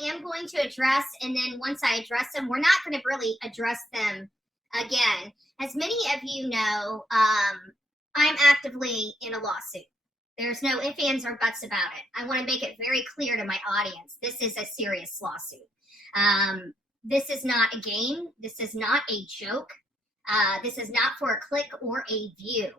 I am going to address, and then once I address them, we're not going to really address them again. As many of you know, I'm actively in a lawsuit. There's no ifs, ands, or buts about it. I want to make it very clear to my audience. This is a serious lawsuit. This is not a game. This is not a joke. This is not for a click or a view.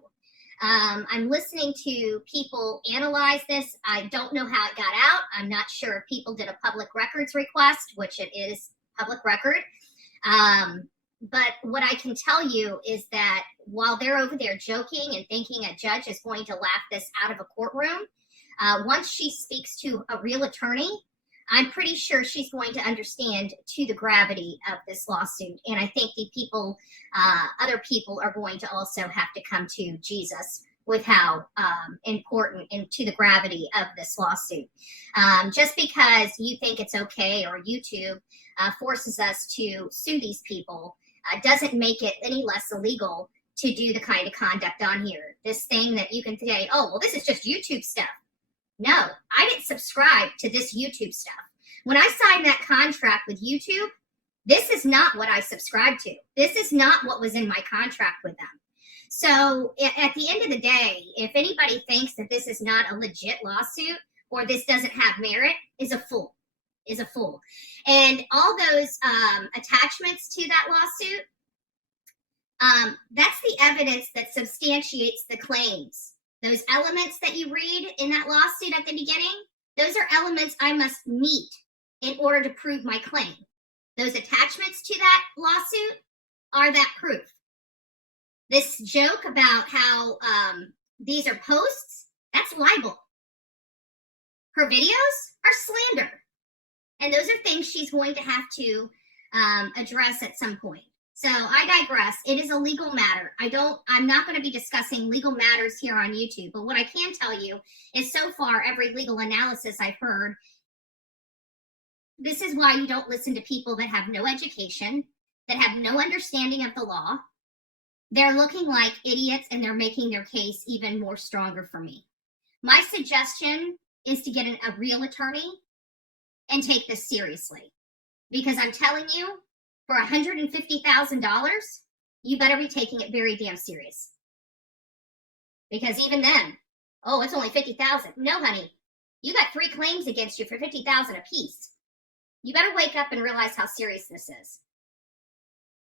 I'm listening to people analyze this. I don't know how it got out. I'm not sure if people did a public records request, which it is public record. But what I can tell you is that while they're over there joking and thinking a judge is going to laugh this out of a courtroom, once she speaks to a real attorney, I'm pretty sure she's going to understand to the gravity of this lawsuit. And I think the people, other people are going to also have to come to Jesus with how important and to the gravity of this lawsuit. Just because you think it's okay or YouTube forces us to sue these people doesn't make it any less illegal to do the kind of conduct on here. This thing that you can say, oh, well, this is just YouTube stuff. No, I didn't subscribe to this YouTube stuff. When I signed that contract with YouTube, this is not what I subscribed to. This is not what was in my contract with them. So at the end of the day, if anybody thinks that this is not a legit lawsuit or this doesn't have merit, is a fool. And all those attachments to that lawsuit, that's the evidence that substantiates the claims. Those elements that you read in that lawsuit at the beginning, those are elements I must meet in order to prove my claim. Those attachments to that lawsuit are that proof. This joke about how these are posts, that's libel. Her videos are slander. And those are things she's going to have to address at some point. So I digress. It is a legal matter. I'm not going to be discussing legal matters here on YouTube, but what I can tell you is so far every legal analysis I've heard, this is why you don't listen to people that have no education, that have no understanding of the law. They're looking like idiots and they're making their case even more stronger for me. My suggestion is to get a real attorney and take this seriously. Because I'm telling you, for $150,000, you better be taking it very damn serious. Because even then, oh, it's only $50,000. No, honey, you got 3 claims against you for $50,000 apiece. You better wake up and realize how serious this is.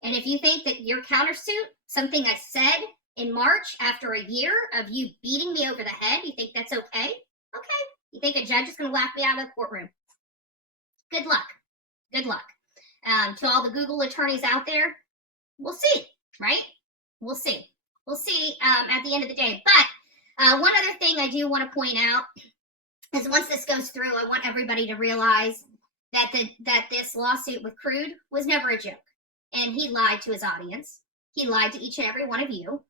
And if you think that your countersuit, something I said in March after a year of you beating me over the head, you think that's okay? Okay. You think a judge is going to laugh me out of the courtroom? Good luck. Good luck. To all the Google attorneys out there, we'll see, right? We'll see. We'll see at the end of the day. But one other thing I do want to point out is once this goes through, I want everybody to realize that this lawsuit with Crude was never a joke. And he lied to his audience. He lied to each and every one of you.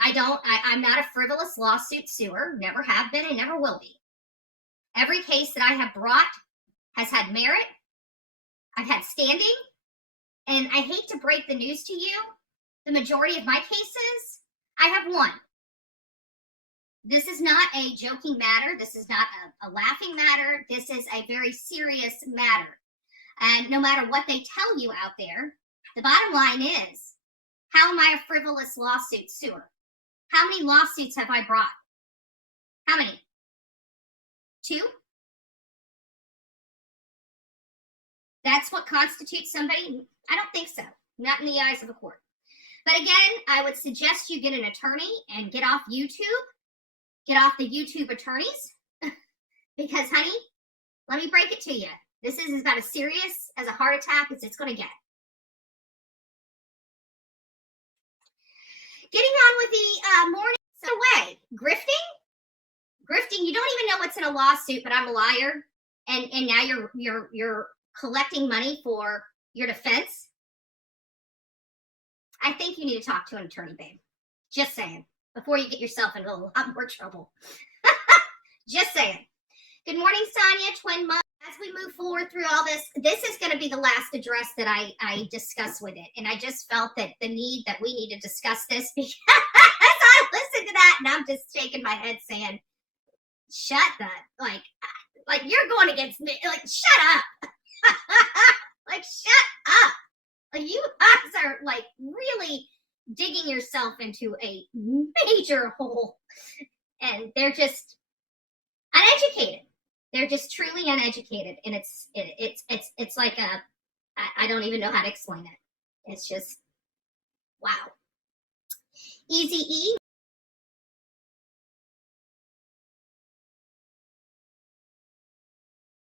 I'm not a frivolous lawsuit suer. Never have been and never will be. Every case that I have brought has had merit. I've had standing, and I hate to break the news to you, the majority of my cases, I have won. This is not a joking matter. This is not a laughing matter. This is a very serious matter. And no matter what they tell you out there, the bottom line is, how am I a frivolous lawsuit suer? How many lawsuits have I brought? How many? 2? That's what constitutes somebody? I don't think so. Not in the eyes of the court. But again, I would suggest you get an attorney and get off YouTube. Get off the YouTube attorneys. Because, honey, let me break it to you. This is about as serious as a heart attack as it's going to get. Getting on with the morning away. Grifting, you don't even know what's in a lawsuit, but I'm a liar. And now you're collecting money for your defense. I think you need to talk to an attorney, babe. Just saying. Before you get yourself into a lot more trouble. Just saying. Good morning, Sonia, twin mom. As we move forward through all this, this is going to be the last address that I discuss with it. And I just felt that the need that we need to discuss this because I listened to that and I'm just shaking my head saying, shut like you're going against me. Like, shut up. Like, shut up. Like, you guys are like really digging yourself into a major hole, and they're just uneducated. They're just truly uneducated, and it's like I don't even know how to explain it. It's just wow. Easy E,